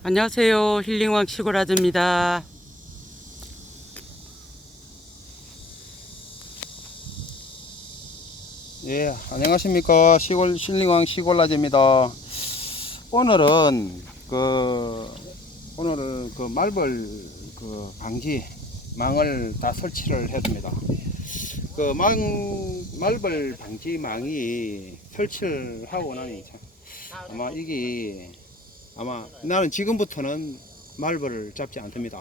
안녕하세요. 힐링왕 시골아즈입니다. 예, 안녕하십니까. 시골, 신링왕 시골라제입니다. 오늘은, 그, 오늘은 그 말벌, 그, 방지, 망을 다 설치를 했습니다. 그 망, 말벌 방지 망이 설치를 하고 나니, 참, 아마 이게, 아마 나는 지금부터는 말벌을 잡지 않습니다.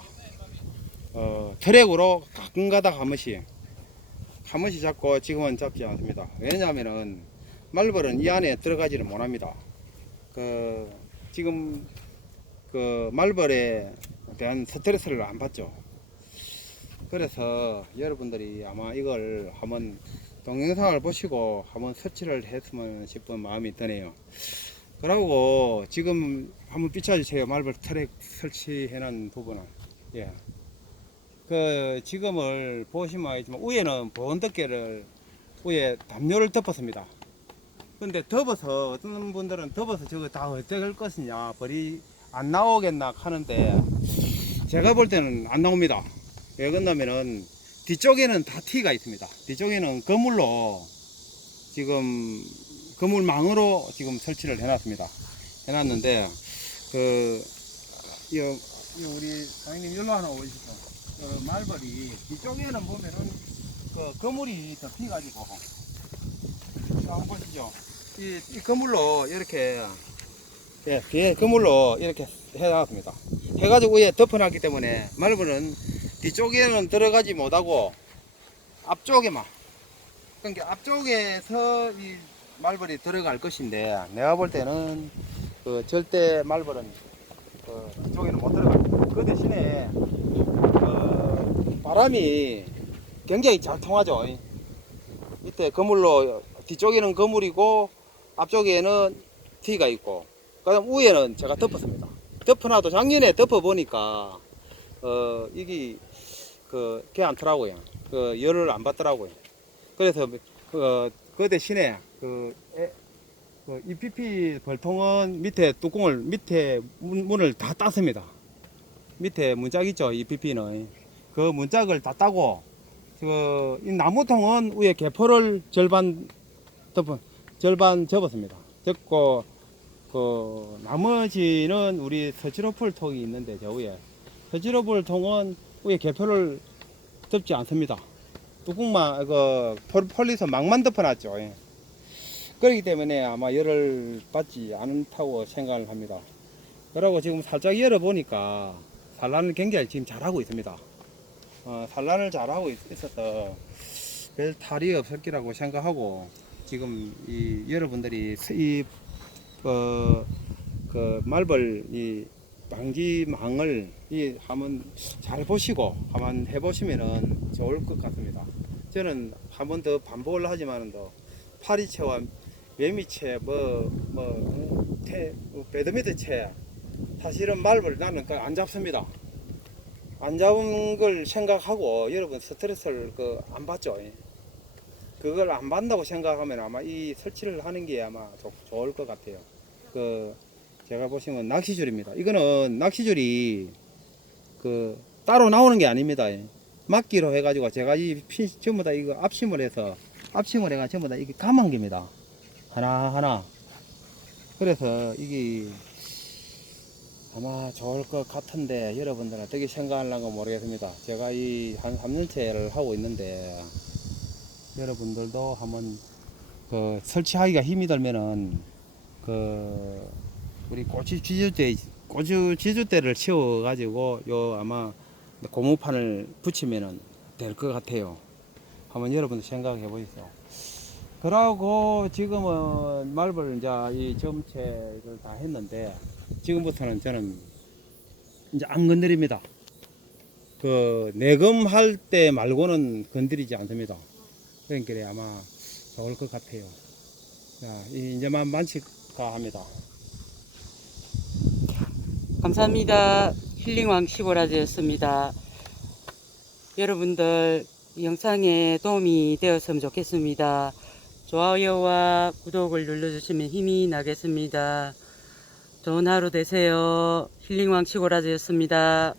어, 트랙으로 가끔 가다 한 번씩 한 번씩 잡고 지금은 잡지 않습니다. 왜냐하면은 말벌은 이 안에 들어가지를 못합니다. 그 지금 그 말벌에 대한 스트레스를 안 받죠. 그래서 여러분들이 아마 이걸 한번 동영상을 보시고 한번 설치를 했으면 싶은 마음이 드네요. 그러고 지금 한번 비춰주세요. 말벌 트랙 설치해놓은 부분은. 예. 그 지금을 보시면 알지만 위에는 보온덮개를 위에 담요를 덮었습니다. 근데 덮어서 어떤 분들은 덮어서 저거 다 어쩔 것이냐 벌이 안 나오겠나 하는데 제가 볼 때는 안 나옵니다. 왜 그러냐면은 뒤쪽에는 다 티가 있습니다. 뒤쪽에는 거물로 지금 거물망으로 지금 설치를 해놨습니다. 해놨는데 그 요, 요 우리 사장님 일로 하나 오시죠. 그 말벌이 뒤쪽에는 보면은 그 거물이 덮여가지고 자, 한번 보시죠. 이, 이 거물로 이렇게 예, 뒤에 거물로 이렇게 해놨습니다. 해가지고 위에 덮어놨기 때문에 말벌은 뒤쪽에는 들어가지 못하고 앞쪽에만 그러니까 앞쪽에서 이 말벌이 들어갈 것인데 내가 볼 때는 그 절대 말벌은 그 뒤쪽에는 못 들어갑니다. 그 대신에 그 바람이 굉장히 잘 통하죠. 이때 거물로 뒤쪽에는 거물이고 앞쪽에는 티가 있고 그다음 위에는 제가 덮었습니다. 덮어놔도 작년에 덮어보니까 어 이게 그개 않더라고요. 그 열을 안 받더라고요. 그래서 그, 그 대신에 그, 에, 그 EPP 벌통은 밑에 뚜껑을 밑에 문, 문을 다 땄습니다. 밑에 문짝 있죠 EPP는 그 문짝을 다 따고 그이 나무통은 위에 개포를 절반 덮어 절반 접었습니다. 접고 그 나머지는 우리 서지로풀 통이 있는데 저 위에 서지로풀 통은 위에 개포를 덮지 않습니다. 뚜껑만 그 폴- 폴리서 막만 덮어놨죠. 예. 그렇기 때문에 아마 열을 받지 않다고 생각을 합니다. 그러고 지금 살짝 열어 보니까 산란을 굉장히 지금 잘하고 있습니다. 어, 산란을 잘하고 있, 있어서 별 탈이 없을 거라고 생각하고 지금 이 여러분들이 스- 이 어, 그 말벌 이 방지망을 이 한번 잘 보시고 한번 해보시면은 좋을 것 같습니다. 저는 한 번 더 반복을 하지만은 더 파리채와 매미채 뭐뭐태 배드미드채 사실은 말벌 나는 그안 잡습니다. 안 잡은 걸 생각하고 여러분 스트레스를 그 안 받죠. 예. 그걸 안 받는다고 생각하면 아마 이 설치를 하는 게 아마 좋, 좋을 것 같아요. 그 제가 보시면 낚시줄입니다. 이거는 낚시줄이 그 따로 나오는 게 아닙니다. 예. 막기로 해가지고 제가 이 피, 전부 다 이거 압심을 해서 압심을 해가 전부 다 이게 감한 겁니다. 하나 하나. 그래서 이게 아마 좋을 것 같은데 여러분들 어떻게 생각하려고 모르겠습니다. 제가 이 한 3년째를 하고 있는데 여러분들도 한번 그 설치하기가 힘이 들면은 그 우리 고추 지주대 고추 지주대를 채워 가지고 요 아마 고무판을 붙이면은 될 것 같아요. 한번 여러분들 생각해 보십시오. 그러고 지금은 말벌 이제 이 점체를 다 했는데 지금부터는 저는 이제 안 건드립니다. 그 내금할 때 말고는 건드리지 않습니다. 그러니까 아마 좋을 것 같아요. 자, 이- 이제만 만식가 합니다. 감사합니다. 힐링왕 시골아즈였습니다. 여러분들 이 영상에 도움이 되었으면 좋겠습니다. 좋아요와 구독을 눌러주시면 힘이 나겠습니다. 좋은 하루 되세요. 힐링왕 치고라즈였습니다.